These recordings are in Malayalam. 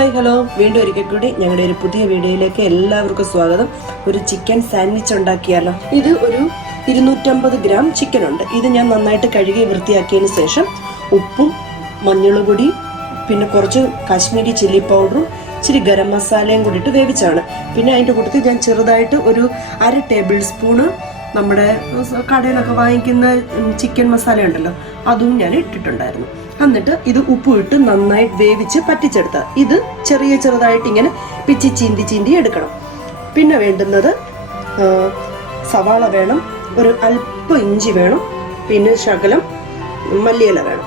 ഹായ് ഹലോ, വീണ്ടും ഒരിക്കൽ കൂടി ഞങ്ങളുടെ ഒരു പുതിയ വീഡിയോയിലേക്ക് എല്ലാവർക്കും സ്വാഗതം. ഒരു ചിക്കൻ സാൻഡ്വിച്ച് ഉണ്ടാക്കിയാലോ. ഇത് ഒരു 250 ഗ്രാം ചിക്കൻ ഉണ്ട്. ഇത് ഞാൻ നന്നായിട്ട് കഴുകി വൃത്തിയാക്കിയതിന് ശേഷം ഉപ്പും മഞ്ഞൾപ്പൊടി പിന്നെ കുറച്ച് കാശ്മീരി ചില്ലി പൗഡറും ഇച്ചിരി ഗരം മസാലയും കൂടിയിട്ട് വേവിച്ചാണ്. പിന്നെ അതിൻ്റെ കൂട്ടത്തിൽ ഞാൻ ചെറുതായിട്ട് ഒരു 1/2 ടേബിൾ സ്പൂണ് നമ്മുടെ കടയിലൊക്കെ വാങ്ങിക്കുന്ന ചിക്കൻ മസാല ഉണ്ടല്ലോ, അതും ഞാൻ ഇട്ടിട്ടുണ്ടായിരുന്നു. എന്നിട്ട് ഇത് ഉപ്പ് ഇട്ട് നന്നായി വേവിച്ച് പറ്റിച്ചെടുത്ത ഇത് ചെറുതായിട്ട് ഇങ്ങനെ പിച്ചി ചീന്തി എടുക്കണം. പിന്നെ വേണ്ടുന്നത് സവാള വേണം, ഒരു അല്പം ഇഞ്ചി വേണം, പിന്നെ ശകലം മല്ലിയില വേണം.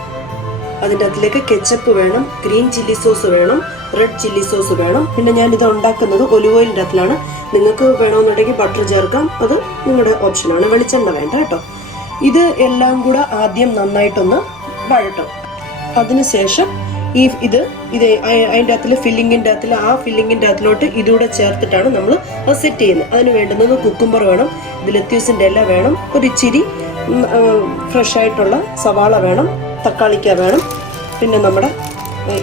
അതിൻ്റെ അതിലേക്ക് കെച്ചപ്പ് വേണം, ഗ്രീൻ ചില്ലി സോസ് വേണം, റെഡ് ചില്ലി സോസ് വേണം. പിന്നെ ഞാനിത് ഉണ്ടാക്കുന്നത് ഒലിവ് ഓയിലിൻ്റെ അതിലാണ്. നിങ്ങൾക്ക് വേണമെന്നുണ്ടെങ്കിൽ ബട്ടർ ചേർക്കാം, അത് നിങ്ങളുടെ ഓപ്ഷനാണ്. വെളിച്ചെണ്ണ വേണ്ട കേട്ടോ. ഇത് എല്ലാം കൂടെ ആദ്യം നന്നായിട്ടൊന്ന് വഴട്ടും. അതിനുശേഷം ഇത് അതിൻ്റെ അകത്തിൽ ഫില്ലിങ്ങിൻ്റെ അകത്തിലോട്ട് ഇതുകൂടെ ചേർത്തിട്ടാണ് നമ്മൾ സെറ്റ് ചെയ്യുന്നത്. അതിന് വേണ്ടുന്നത് കുക്കുംബർ വേണം, ഇത് ലെറ്റ്യൂസിൻ്റെ ഇല വേണം, ഒരു ഇച്ചിരി ഫ്രഷ് ആയിട്ടുള്ള സവാള വേണം, തക്കാളിക്ക വേണം. പിന്നെ നമ്മുടെ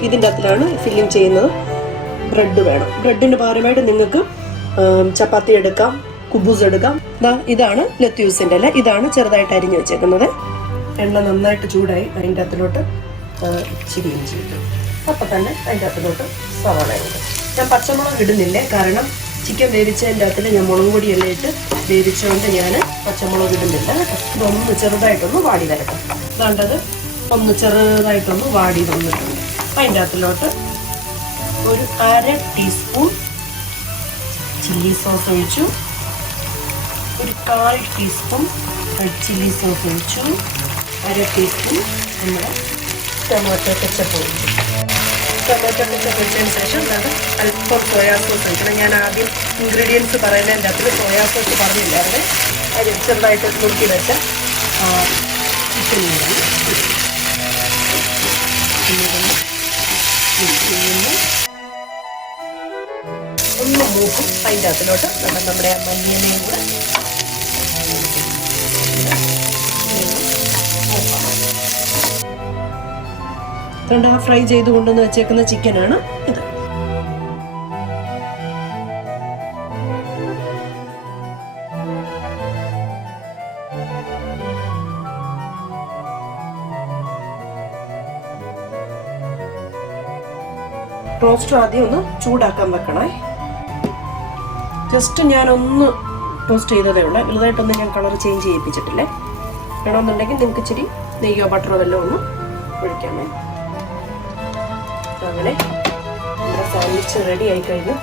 ഇതിൻ്റെ അകത്തിലാണ് ഫില്ലിങ് ചെയ്യുന്നത്. ബ്രെഡ് വേണം. ബ്രെഡിന് പകരമായിട്ട് നിങ്ങൾക്ക് ചപ്പാത്തി എടുക്കാം, കുബൂസ് എടുക്കാം. ഇതാണ് ലെറ്റ്യൂസിൻ്റെ ഇല, ഇതാണ് ചെറുതായിട്ട് അരിഞ്ഞു വെച്ചേക്കുന്നത്. എണ്ണ നന്നായിട്ട് ചൂടായി അതിൻ്റെ അകത്തിലോട്ട് ഇച്ചിരി ഇഞ്ചി ഇട്ടു. അപ്പം തന്നെ അതിൻ്റെ അകത്തിലോട്ട് സവാള ഇടും. ഞാൻ പച്ചമുളക് ഇടുന്നില്ല, കാരണം ചിക്കൻ വേവിച്ചതിൻ്റെ അകത്തിൽ ഞാൻ മുളക് പൊടിയെല്ലാം ഇട്ട് വേവിച്ചുകൊണ്ട് ഞാൻ പച്ചമുളക് ഇടുന്നില്ല. ഇതൊന്ന് ചെറുതായിട്ടൊന്ന് വാടി വരട്ടെ. വേണ്ടത് ഒന്ന് ചെറുതായിട്ടൊന്ന് വാടി വന്നിട്ടുണ്ട്. അതിൻ്റെ അകത്തിലോട്ട് ഒരു 1/2 ടീസ്പൂൺ ചില്ലി സോസ് ഒഴിച്ചു, ഒരു 1/4 ടീസ്പൂൺ റെഡ് ചില്ലി സോസ് ഒഴിച്ചു, 1/2 ടീസ്പൂൺ നമ്മുടെ ടൊമാറ്റോ കെച്ചപ്പ് ഒഴിച്ചു. ടൊമാറ്റോ കെച്ചപ്പ് ഒഴിച്ചതിന് ശേഷം അല്പം സോയാ സോസ് ഒഴിക്കണം. ഞാൻ ആദ്യം ഇൻഗ്രീഡിയൻസ് പറയുന്നതിൻ്റെ അകത്തിൽ സോയാ സോസ് പറഞ്ഞില്ലായിരുന്നു. അത് ചെറുതായിട്ട് നുറുക്കി വെച്ച ചിക്കൻ ഒന്ന് മൂക്കും. അതിൻ്റെ അകത്തിലോട്ട് നമ്മുടെ മല്ലിയിലയും കൂടെ ഫ്രൈ ചെയ്ത് കൊണ്ടുവന്ന് വെച്ചേക്കുന്ന ചിക്കനാണ് ഇത്. റോസ്റ്റ് ആദ്യം ഒന്ന് ചൂടാക്കാൻ വെക്കണേ. ജസ്റ്റ് ഞാനൊന്ന് ടോസ്റ്റ് ചെയ്തതേ ഉള്ളൂ, വലുതായിട്ടൊന്നും ഞാൻ കളർ ചേഞ്ച് ചെയ്യിപ്പിച്ചിട്ടില്ലേ. വേണമെന്നുണ്ടെങ്കിൽ നിങ്ങൾക്ക് ഇച്ചിരി നെയ്യോ ബട്ടറോ വല്ലതും ഒന്ന് ഒഴിക്കാമേ. അങ്ങനെ നമ്മുടെ സാൻഡ്വിച്ച് റെഡി ആയി കഴിഞ്ഞു.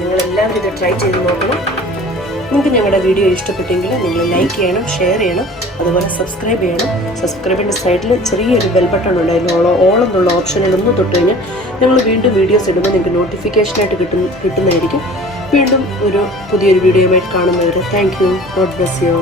നിങ്ങളെല്ലാവരും ഇത് ട്രൈ ചെയ്ത് നോക്കണം. നിങ്ങൾക്ക് ഞങ്ങളുടെ വീഡിയോ ഇഷ്ടപ്പെട്ടെങ്കിൽ നിങ്ങൾ ലൈക്ക് ചെയ്യണം, ഷെയർ ചെയ്യണം, അതുപോലെ സബ്സ്ക്രൈബ് ചെയ്യണം. സബ്സ്ക്രൈബിൻ്റെ സൈഡിൽ ചെറിയൊരു ബെൽ ബട്ടൺ ഉണ്ടായിരുന്നു, ഓൾ എന്നുള്ള ഓപ്ഷനിൽ ഒന്ന് തൊട്ട് കഴിഞ്ഞാൽ ഞങ്ങൾ വീണ്ടും വീഡിയോസ് ഇടുമ്പോൾ നിങ്ങൾക്ക് നോട്ടിഫിക്കേഷനായിട്ട് കിട്ടുന്നതായിരിക്കും. വീണ്ടും പുതിയൊരു വീഡിയോയുമായിട്ട് കാണുന്നവരെ thank you. God bless you.